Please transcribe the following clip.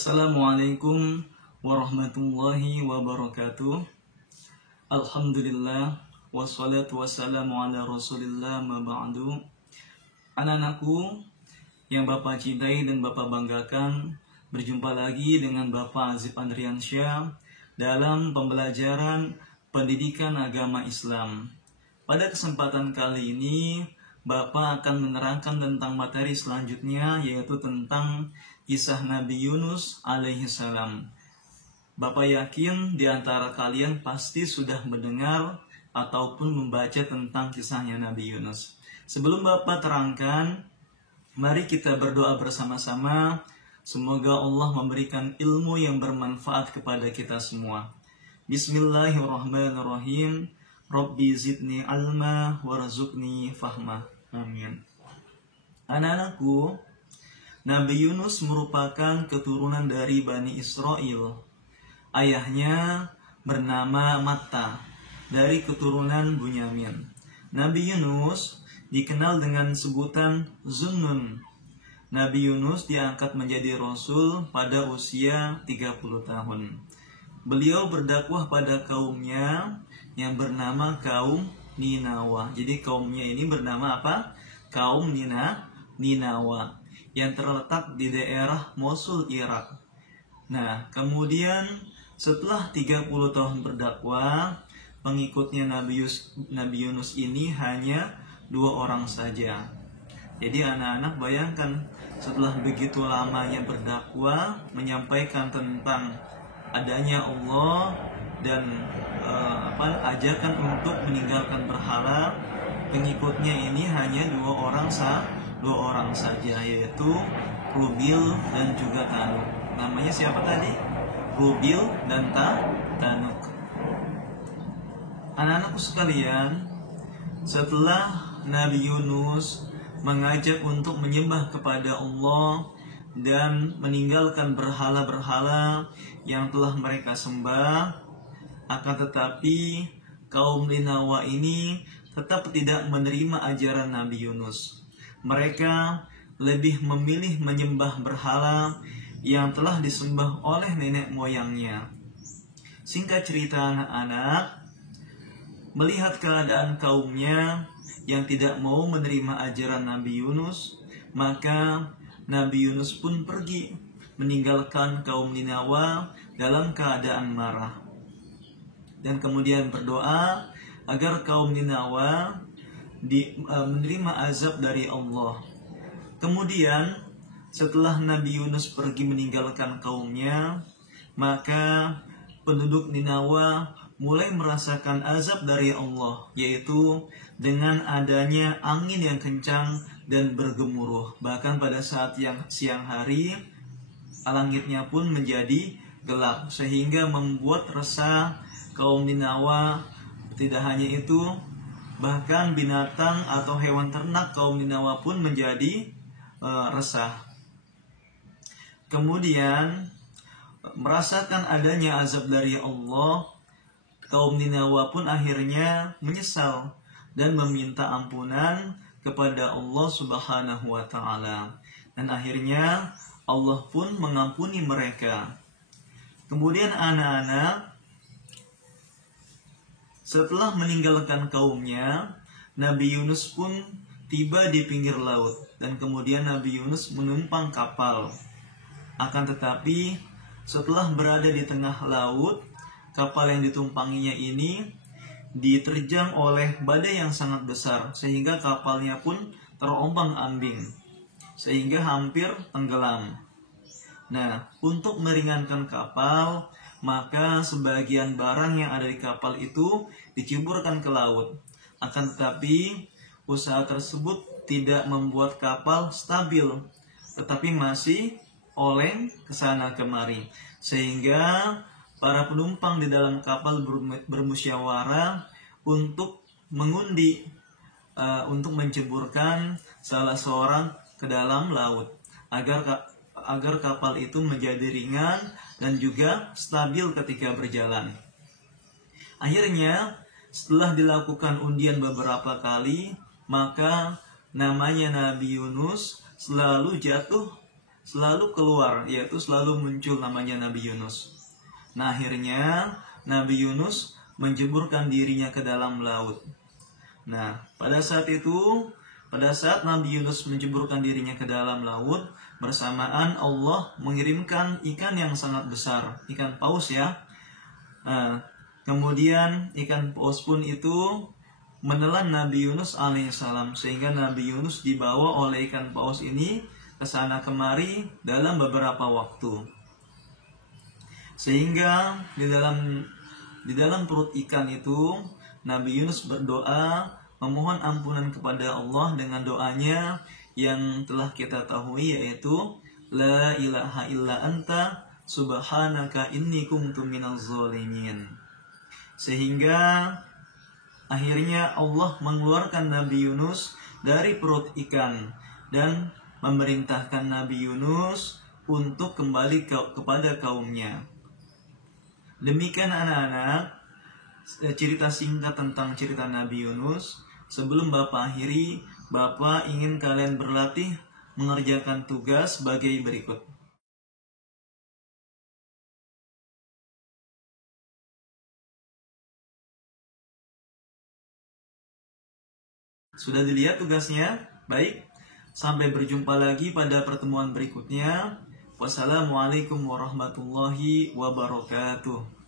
Assalamualaikum warahmatullahi wabarakatuh. Alhamdulillah wassalatu wassalamu ala rasulillah ma ba'du. Anak-anakku yang Bapak cintai dan Bapak banggakan, berjumpa lagi dengan Bapak Azib Andriansyah dalam pembelajaran pendidikan agama Islam. Pada kesempatan kali ini Bapak akan menerangkan tentang materi selanjutnya, yaitu tentang kisah Nabi Yunus alaihissalam. Bapak yakin di antara kalian pasti sudah mendengar ataupun membaca tentang kisahnya Nabi Yunus. Sebelum Bapak terangkan, mari kita berdoa bersama-sama. Semoga Allah memberikan ilmu yang bermanfaat kepada kita semua. Bismillahirrahmanirrahim. Rabbi zidni alma warzuqni fahma. Amin. Anak-anakku, Nabi Yunus merupakan keturunan dari Bani Israel. Ayahnya bernama Matta, dari keturunan Bunyamin. Nabi Yunus dikenal dengan sebutan Zunnun. Nabi Yunus diangkat menjadi Rasul pada usia 30 tahun. Beliau berdakwah pada kaumnya yang bernama kaum Ninawa. Jadi kaumnya ini bernama apa? Kaum Ninawa yang terletak di daerah Mosul, Irak. Nah, kemudian setelah 30 tahun berdakwah, pengikutnya Nabi Yunus ini hanya 2 orang saja. Jadi anak-anak bayangkan, setelah begitu lamanya berdakwah, menyampaikan tentang adanya Allah dan ajakan untuk meninggalkan berhala, pengikutnya ini hanya 2 orang saja, yaitu Rubil dan juga Tanuk. Namanya siapa tadi? Rubil dan Tanuk. Anak-anakku sekalian, setelah Nabi Yunus mengajak untuk menyembah kepada Allah dan meninggalkan berhala-berhala yang telah mereka sembah, akan tetapi kaum Ninawa ini tetap tidak menerima ajaran Nabi Yunus. Mereka lebih memilih menyembah berhala yang telah disembah oleh nenek moyangnya. Singkat cerita anak-anak, melihat keadaan kaumnya yang tidak mau menerima ajaran Nabi Yunus, maka Nabi Yunus pun pergi meninggalkan kaum Ninawa dalam keadaan marah. Dan kemudian berdoa agar kaum Ninawa menerima azab dari Allah. Kemudian setelah Nabi Yunus pergi meninggalkan kaumnya, maka penduduk Ninawa mulai merasakan azab dari Allah, yaitu dengan adanya angin yang kencang dan bergemuruh. Bahkan pada saat yang siang hari, langitnya pun menjadi gelap, sehingga membuat resah kaum Ninawa. Tidak hanya itu, bahkan binatang atau hewan ternak kaum Ninawa pun menjadi resah. Kemudian merasakan adanya azab dari Allah, kaum Ninawa pun akhirnya menyesal dan meminta ampunan kepada Allah Subhanahu wa Ta'ala. Dan akhirnya Allah pun mengampuni mereka. Kemudian anak-anak, setelah meninggalkan kaumnya, Nabi Yunus pun tiba di pinggir laut. Dan kemudian Nabi Yunus menumpang kapal. Akan tetapi setelah berada di tengah laut, kapal yang ditumpanginya ini diterjang oleh badai yang sangat besar, sehingga kapalnya pun terombang-ambing, sehingga hampir tenggelam. Nah, untuk meringankan kapal, maka sebagian barang yang ada di kapal itu diciburkan ke laut. Akan tetapi usaha tersebut tidak membuat kapal stabil, tetapi masih oleng ke sana kemari, sehingga para penumpang di dalam kapal bermusyawarah untuk mengundi untuk menceburkan salah seorang ke dalam laut agar kapal itu menjadi ringan dan juga stabil ketika berjalan. Akhirnya setelah dilakukan undian beberapa kali, maka namanya Nabi Yunus selalu jatuh selalu keluar, yaitu selalu muncul namanya Nabi Yunus. Nah, akhirnya Nabi Yunus menjeburkan dirinya ke dalam laut. Nah, pada saat Nabi Yunus menjeburkan dirinya ke dalam laut, bersamaan Allah mengirimkan ikan yang sangat besar, ikan paus ya. Kemudian ikan paus pun itu menelan Nabi Yunus alaihissalam, sehingga Nabi Yunus dibawa oleh ikan paus ini ke sana kemari dalam beberapa waktu. Sehingga di dalam perut ikan itu Nabi Yunus berdoa memohon ampunan kepada Allah dengan doanya yang telah kita tahu, yaitu La ilaha illa anta subhanaka inni kuntu minaz zalimin. Sehingga akhirnya Allah mengeluarkan Nabi Yunus dari perut ikan dan memerintahkan Nabi Yunus untuk kembali kepada kaumnya. Demikian anak-anak cerita singkat tentang cerita Nabi Yunus. Sebelum Bapak akhiri, Bapak ingin kalian berlatih mengerjakan tugas sebagai berikut. Sudah dilihat tugasnya? Baik, sampai berjumpa lagi pada pertemuan berikutnya. Wassalamualaikum warahmatullahi wabarakatuh.